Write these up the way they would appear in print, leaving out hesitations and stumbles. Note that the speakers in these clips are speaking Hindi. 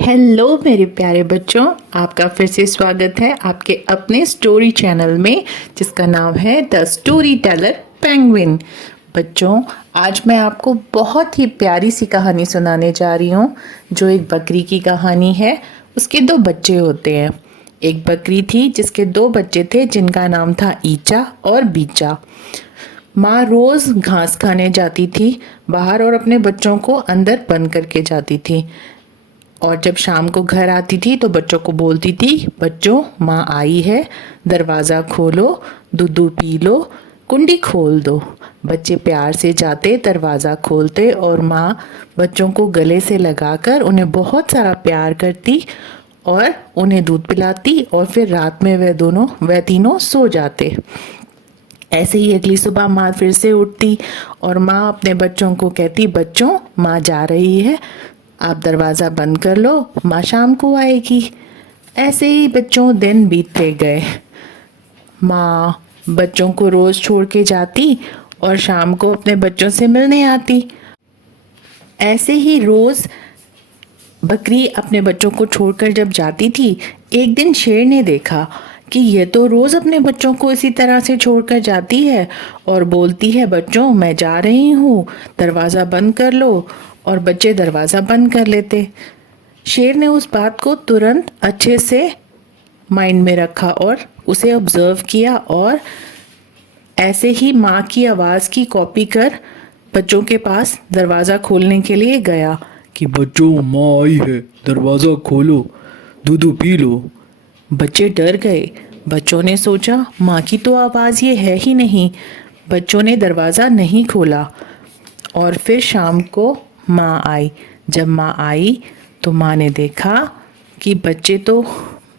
हेलो मेरे प्यारे बच्चों, आपका फिर से स्वागत है आपके अपने स्टोरी चैनल में जिसका नाम है द स्टोरी टेलर पेंगुइन। बच्चों, आज मैं आपको बहुत ही प्यारी सी कहानी सुनाने जा रही हूँ जो एक बकरी की कहानी है। उसके दो बच्चे होते हैं। एक बकरी थी जिसके दो बच्चे थे जिनका नाम था ईचा और बीचा। माँ रोज़ घास खाने जाती थी बाहर और अपने बच्चों को अंदर बंद करके जाती थी। और जब शाम को घर आती थी तो बच्चों को बोलती थी, बच्चों माँ आई है, दरवाज़ा खोलो, दूध पी लो, कुंडी खोल दो। बच्चे प्यार से जाते, दरवाज़ा खोलते और माँ बच्चों को गले से लगाकर उन्हें बहुत सारा प्यार करती और उन्हें दूध पिलाती और फिर रात में वह तीनों सो जाते। ऐसे ही अगली सुबह माँ फिर से उठती और माँ अपने बच्चों को कहती, बच्चों माँ जा रही है, आप दरवाज़ा बंद कर लो, माँ शाम को आएगी। ऐसे ही बच्चों दिन बीतते गए। माँ बच्चों को रोज़ छोड़ के जाती और शाम को अपने बच्चों से मिलने आती। ऐसे ही रोज़ बकरी अपने बच्चों को छोड़कर जब जाती थी, एक दिन शेर ने देखा कि ये तो रोज़ अपने बच्चों को इसी तरह से छोड़कर जाती है और बोलती है, बच्चों मैं जा रही हूँ, दरवाज़ा बंद कर लो। और बच्चे दरवाज़ा बंद कर लेते। शेर ने उस बात को तुरंत अच्छे से माइंड में रखा और उसे ऑब्जर्व किया और ऐसे ही माँ की आवाज़ की कॉपी कर बच्चों के पास दरवाज़ा खोलने के लिए गया कि बच्चों माँ आई है, दरवाज़ा खोलो, दूध पी लो। बच्चे डर गए। बच्चों ने सोचा माँ की तो आवाज़ ये है ही नहीं। बच्चों ने दरवाज़ा नहीं खोला और फिर शाम को माँ आई। जब माँ आई तो माँ ने देखा कि बच्चे तो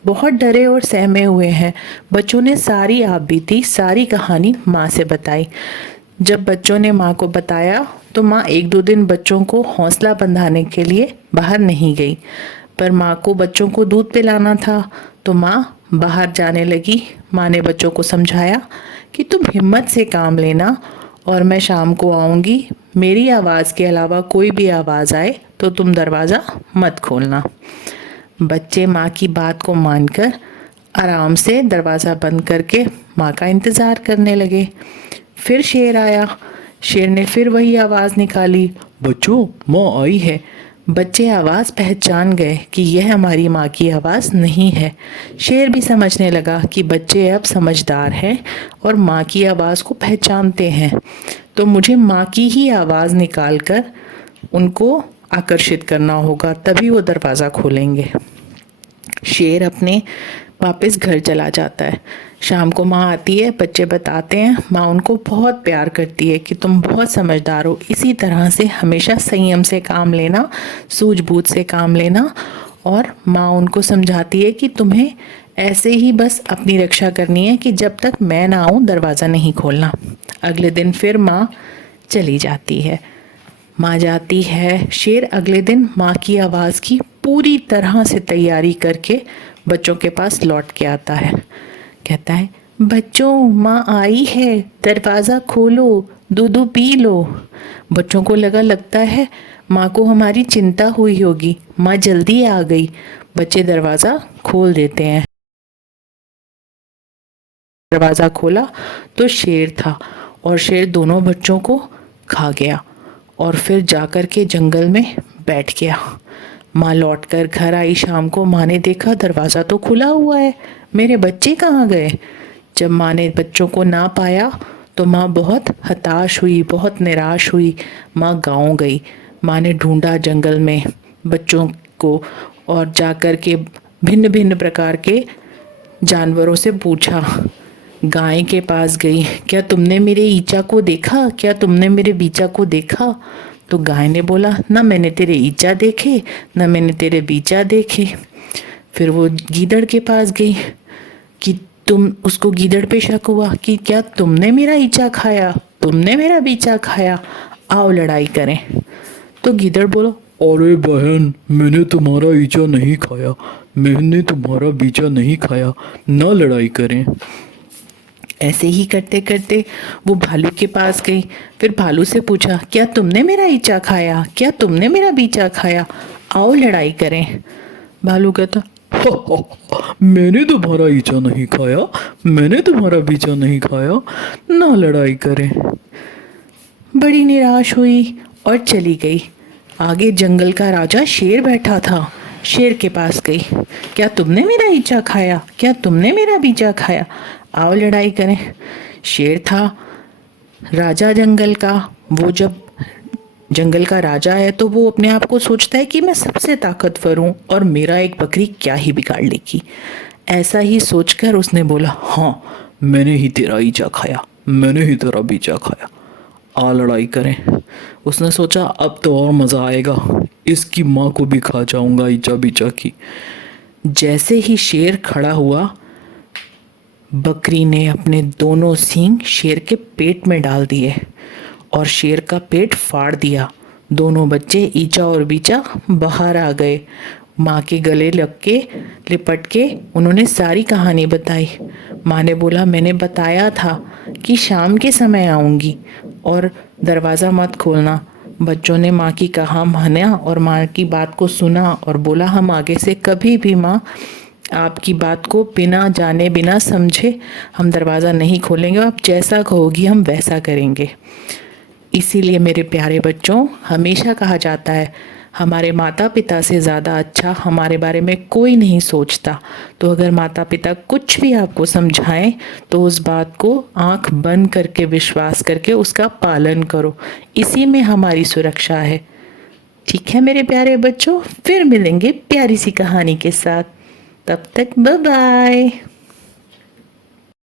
बहुत डरे और सहमे हुए हैं। बच्चों ने सारी आप बीती सारी कहानी माँ से बताई। जब बच्चों ने माँ को बताया तो माँ एक दो दिन बच्चों को हौसला बंधाने के लिए बाहर नहीं गई, पर माँ को बच्चों को दूध पिलाना था तो माँ बाहर जाने लगी। माँ ने बच्चों को समझाया कि तुम हिम्मत से काम लेना और मैं शाम को आऊँगी, मेरी आवाज़ के अलावा कोई भी आवाज़ आए तो तुम दरवाज़ा मत खोलना। बच्चे माँ की बात को मानकर आराम से दरवाज़ा बंद करके माँ का इंतज़ार करने लगे। फिर शेर आया। शेर ने फिर वही आवाज़ निकाली, बच्चों माँ आई है। बच्चे आवाज़ पहचान गए कि यह हमारी माँ की आवाज़ नहीं है। शेर भी समझने लगा कि बच्चे अब समझदार हैं और माँ की आवाज़ को पहचानते हैं, तो मुझे माँ की ही आवाज़ निकालकर उनको आकर्षित करना होगा, तभी वो दरवाज़ा खोलेंगे। शेर अपने वापस घर चला जाता है। शाम को माँ आती है, बच्चे बताते हैं, माँ उनको बहुत प्यार करती है कि तुम बहुत समझदार हो, इसी तरह से हमेशा संयम से काम लेना, सूझबूझ से काम लेना। और माँ उनको समझाती है कि तुम्हें ऐसे ही बस अपनी रक्षा करनी है कि जब तक मैं ना आऊँ दरवाज़ा नहीं खोलना। अगले दिन फिर माँ चली जाती है। माँ जाती है। शेर अगले दिन माँ की आवाज़ की पूरी तरह से तैयारी करके बच्चों के पास लौट के आता है। कहता है, बच्चों माँ आई है, दरवाज़ा खोलो, दूध पी लो। बच्चों को लगता है माँ को हमारी चिंता हुई होगी, माँ जल्दी आ गई। बच्चे दरवाज़ा खोल देते हैं। दरवाज़ा खोला तो शेर था और शेर दोनों बच्चों को खा गया और फिर जाकर के जंगल में बैठ गया। माँ लौटकर घर आई। शाम को माँ ने देखा दरवाज़ा तो खुला हुआ है, मेरे बच्चे कहाँ गए। जब माँ ने बच्चों को ना पाया तो माँ बहुत हताश हुई, बहुत निराश हुई। माँ गाँव गई। माँ ने ढूंढा जंगल में बच्चों को और जाकर के भिन्न भिन्न प्रकार के जानवरों से पूछा। गाय के पास गई, क्या तुमने मेरे ईचा को देखा, क्या तुमने मेरे बीचा को देखा। तो गाय ने बोला, ना मैंने तेरे ईचा देखे, ना मैंने तेरे बीचा देखे। फिर वो गीदड़ के पास गई कि उसको गीदड़ पे शक हुआ कि क्या तुमने मेरा ईचा खाया, तुमने मेरा बीचा खाया, आओ लड़ाई करें। तो गीदड़ बोला, अरे बहन, मैंने तुम्हारा ईचा नहीं खाया, मैंने तुम्हारा बीचा नहीं खाया, ना लड़ाई करें। ऐसे ही करते करते वो भालू के पास गई। फिर भालू से पूछा, क्या तुमने मेरा ईचा खाया, क्या तुमने मेरा बीचा खाया, आओ लड़ाई करें। भालू कहता, मैंने तुम्हारा ईचा नहीं खाया, मैंने तुम्हारा बीचा नहीं खाया, ना लड़ाई करें। बड़ी निराश हुई और चली गई। आगे जंगल का राजा शेर बैठा था। शेर के पास गई, क्या तुमने मेरा ईचा खाया? क्या तुमने मेरा बीजा खाया? आओ लड़ाई करें। शेर था राजा जंगल का। वो जब जंगल का राजा है तो वो अपने आप को सोचता है कि मैं सबसे ताकतवर हूँ और मेरा एक बकरी क्या ही बिगाड़ लेगी। ऐसा ही सोचकर उसने बोला, हाँ, मैंने ही तेरा ईचा खाया, मैंने ही तेरा बीचा खाया, आ लड़ाई करें। उसने सोचा अब तो और मज़ा आएगा, इसकी माँ को भी खा जाऊंगा ईचा बीचा की। जैसे ही शेर खड़ा हुआ, बकरी ने अपने दोनों सींग शेर के पेट में डाल दिए और शेर का पेट फाड़ दिया। दोनों बच्चे ईचा और बीचा बाहर आ गए। माँ के गले लग के लिपट के उन्होंने सारी कहानी बताई। माँ ने बोला, मैंने बताया था कि शाम के समय आऊँगी और दरवाज़ा मत खोलना। बच्चों ने माँ की कहा माना और माँ की बात को सुना और बोला, हम आगे से कभी भी माँ आपकी बात को बिना जाने बिना समझे हम दरवाज़ा नहीं खोलेंगे। आप जैसा कहोगी हम वैसा करेंगे। इसीलिए मेरे प्यारे बच्चों, हमेशा कहा जाता है हमारे माता पिता से ज़्यादा अच्छा हमारे बारे में कोई नहीं सोचता। तो अगर माता पिता कुछ भी आपको समझाएं तो उस बात को आंख बंद करके विश्वास करके उसका पालन करो। इसी में हमारी सुरक्षा है। ठीक है मेरे प्यारे बच्चों, फिर मिलेंगे प्यारी सी कहानी के साथ। तब तक बाय बाय।